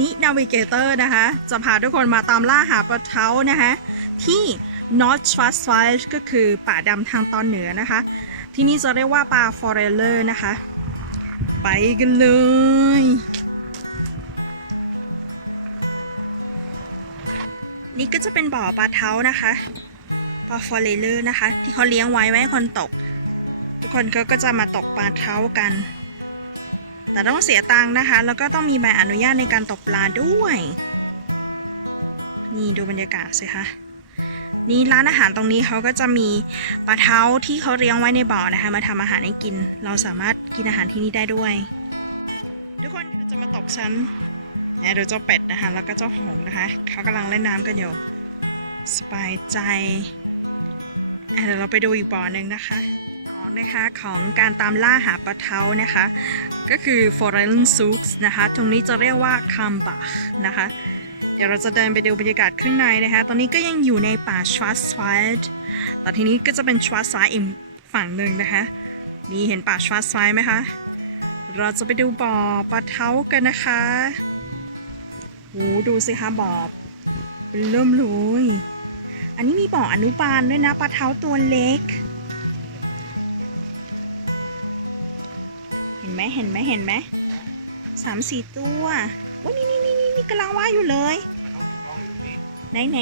นินาวิเกเตอร์นะคะ จะพาทุกคนมาตามล่าหาปลาเท้านะคะ ที่ North Schwarzwald ก็คือป่าดำทางตอนเหนือนะคะ ที่นี่จะเรียกว่าป่าฟอเรเลอร์นะคะ ไปกันเลย นี่ก็จะเป็นบ่อปลาเท้านะคะปลาฟอเรเลอร์นะคะ ที่เขาเลี้ยงไว้ไว้ให้คนตก ทุกคนเขาก็จะมาตกปลาเท้ากัน แต่ต้องเสียตังค์นะคะ แล้วก็ต้องมีใบอนุญาตในการตกปลาด้วย นี่ดูบรรยากาศสิคะนี่ร้านอาหารตรงนี้เขาก็จะมีปลาเท้าที่เขาเลี้ยงไว้ในบ่อนะคะ มาทำอาหารให้กิน เราสามารถกินอาหารที่นี่ได้ด้วย ทุกคนจะมาตกชั้นเนี่ยดูเจ้าเป็ดนะคะ แล้วก็เจ้าหงส์นะคะเขากำลังเล่นน้ำกันอยู่ สบายใจเดี๋ยวเราไปดูอีกบ่อหนึ่งนะคะ นะคะของการตามล่าหาปลาเท้านะคะ ก็คือ f o r e n s u x นะคะ ตรงนี้จะเรียกว่า k a m b a c h นะคะ เดี๋ยวเราจะเดินไปดูบรรยากาศข้างในนะคะ ตอนนี้ก็ยังอยู่ในป่า Schwarzwald แต่ทีนี้ก็จะเป็น Schwarzwald อีกฝั่งหนึ่งนะคะ นี่เห็นป่า Schwarzwald ไหมคะ เราจะไปดูบ่อปลาเท้ากันนะคะโอ้ดูสิคะบ่อเป็นเริ่มเลย อันนี้มีบ่ออนุบาลด้วยนะปลาเท้าตัวเล็ก เห็นไหมเห็นไหมเห็นไหมสามสี่ตัวโอ้นี่นี่นี่นี่นี่กำลังว่ายอยู่เลยไหนไหน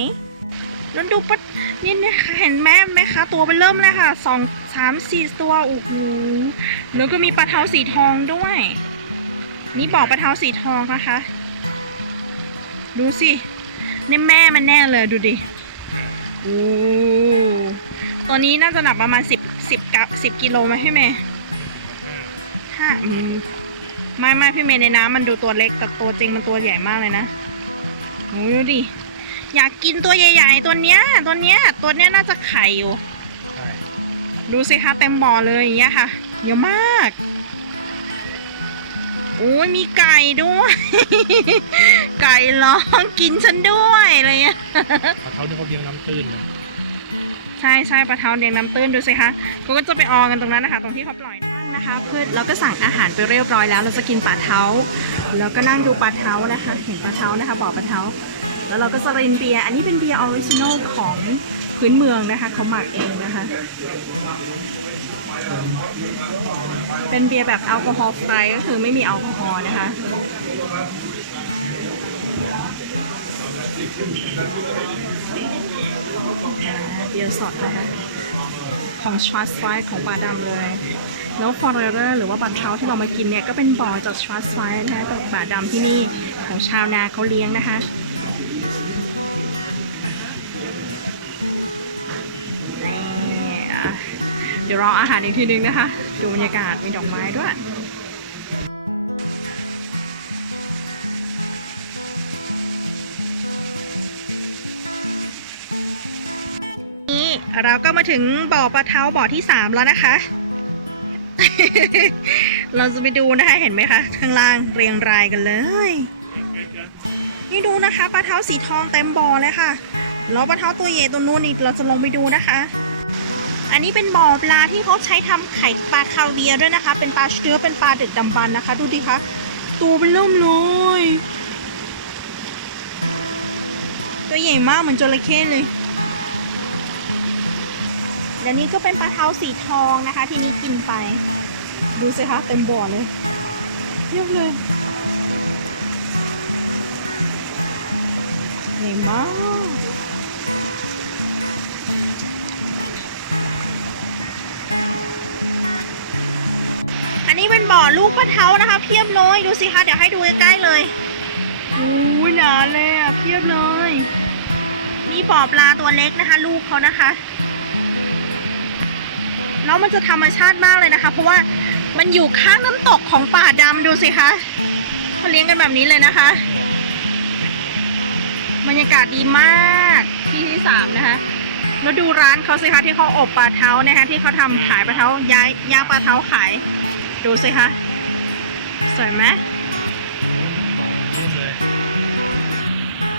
แล้วดูปะนี่นะคะเห็นไหมไหมคะตัวเป็นเริ่มเลยค่ะสองสามสี่ตัวโอ้โหแล้วก็มีปลาเทาสีทองด้วย นี่บอกปลาเทาสีทองนะคะ ดูสินี่แม่มันแน่เลยดูดิโอ้ตัวนี้น่าจะหนักประมาณสิบสิบกับสิบกิโลไหมพี่เมย์ ห้าอืมไม่ไม่พี่เมย์ในน้ำมันดูตัวเล็กแต่ตัวจริงมันตัวใหญ่มากเลยนะโอ้ดูดิ อยากกินตัวใหญ่ๆ ตัวเนี้ย ตัวเนี้ย ตัวเนี้ยน่าจะไข่อยู่ ใช่ดูสิคะเต็มบ่อเลยอย่างเงี้ยค่ะ เยอะมาก โอ้ยมีไก่ด้วย ไก่ร้องกินฉันด้วยอะไรเงี้ยปลาเขาเนี่ยเขาเลี้ยงน้ำตื้นนะ ใช่ใช่ปลาเท้าเลี้ยงน้ำตื้นดูสิคะเขาก็จะไปออกันตรงนั้นนะคะ ตรงที่เขาปล่อยนั่งนะคะเพื่อเราก็สั่งอาหารไปเรียบร้อยแล้วเราจะกินปลาเท้า แล้วก็นั่งดูปลาเท้านะคะ เห็นปลาเท้านะคะบ่อปลาเท้า แล้วเราก็จะรินเบียร์อันนี้เป็นเบียร์ออริจินอลของพื้นเมืองนะคะเขาหมักเองนะคะ เป็นเบียร์แบบแอลกอฮอล์ฟรีก็คือไม่มีแอลกอฮอล์นะคะ เบียร์สดนะคะของชาร์ z ไฟของปลาดำเลย แล้วฟอร์เรอร์หรือว่าปลาเท้าที่เรามากินเนี่ย ก็เป็นบ่อจากชาร์ z ไฟนะคะกับปลาดำที่นี่ของชาวนาเขาเลี้ยงนะคะนี่อะเดี๋ยวรออาหารอีกทีนึงนะคะ ดูบรรยากาศมีดอกไม้ด้วย เราก็มาถึงบ่อปลาเท้าบ่อที่สามแล้วนะคะ เราจะไปดูนะคะเห็นไหมคะข้างล่างเรียงรายกันเลย นี่ดูนะคะปลาเท้าสีทองเต็มบ่อเลยค่ะแล้วปลาเท้าตัวใหญ่ตัวนู้นอีกเราจะลงไปดูนะคะ อันนี้เป็นบ่อปลาที่เขาใช้ทำไข่ปลาคาเวียร์ด้วยนะคะ เป็นปลาเชื้อเป็นปลาดึกดำบรรพ์นะคะ ดูดิคะตัวเป็นเริ่มเลยตัวใหญ่มากเหมือนจระเข้เลย และนี่ก็เป็นปลาเท้าสีทองนะคะ ที่นี่กินไป ดูสิคะเต็มบ่อเลยเยอะเลยใหญ่มากอันนี้เป็นบ่อลูกปลาเท้านะคะ เพียบเลยดูสิคะเดี๋ยวให้ดูใกล้ๆเลยอู้ยหนาเลยอะเพียบเลย นี่บ่อปลาตัวเล็กนะคะ ลูกเขานะคะ แล้วมันจะธรรมชาติมากเลยนะคะ เพราะว่ามันอยู่ข้างน้ำตกของป่าดำดูสิคะเขาเลี้ยงกันแบบนี้เลยนะคะ บรรยากาศดีมากที่ที่สามนะคะแล้วดูร้านเขาสิคะที่เขาอบปลาเท้านะคะที่เขาทำขายปลาเท้าย้ายย่างปลาเท้าขาย ดูสิคะสวยไหมนู่นเลย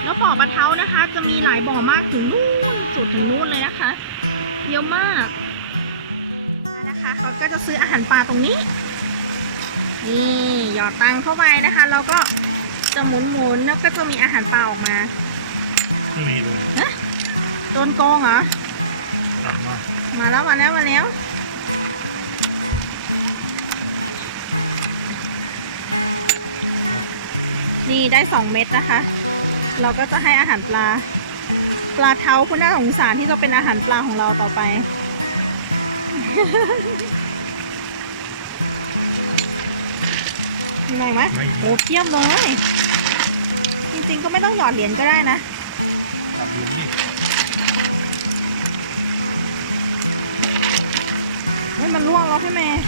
แล้วบ่อปลาเท้านะคะ จะมีหลายบ่อมากถึงนู่นสุดถึงนู่นเลยนะคะเยอะมาก นะคะ เขาก็จะซื้ออาหารปลาตรงนี้ นี่หยอดตังค์เข้าไปนะคะแล้วก็จะหมุนหมุนๆแล้วก็จะมีอาหารปลาออกมาไม่มีเลยโดนโกงเหรอกลับมามาแล้วมาแล้วมาแล้วนี่ได้สองเม็ดนะคะ เราก็จะให้อาหารปลา ปลาเท้าคุณน่าสงสารที่จะเป็นอาหารปลาของเราต่อไป มีอะไรไหมไม่โอ้เพียบเลย จริงๆก็ไม่ต้องหยอดเหรียญก็ได้นะกลับดูดิเฮ้ยมันร่วงแล้วพี่เมย์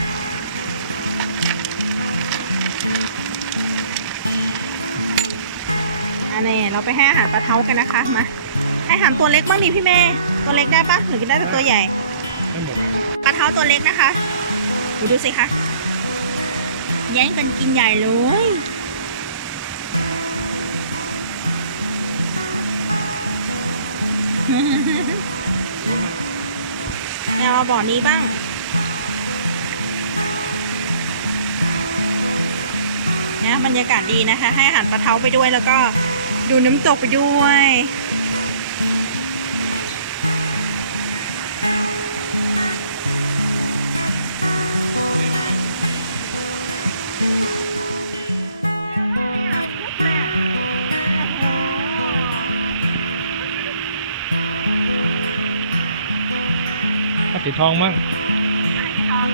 อันนี้เราไปให้อาหารปลาเท้ากันนะคะ มา ให้อาหารตัวเล็กบ้างดิพี่เมย์ตัวเล็กได้ปะหรือกินได้แต่ตัวใหญ่ ไม่หมดอะ ปลาเท้าตัวเล็กนะคะดูดูสิคะแย่งกันกินใหญ่เลยโอ้ยมันเอามาบ่อนี้บ้าง นะบรรยากาศดีนะคะ ให้อาหารปลาเท้าไปด้วยแล้วก็ดูน้ำตกไปด้วย สีทองมั่งสีทอง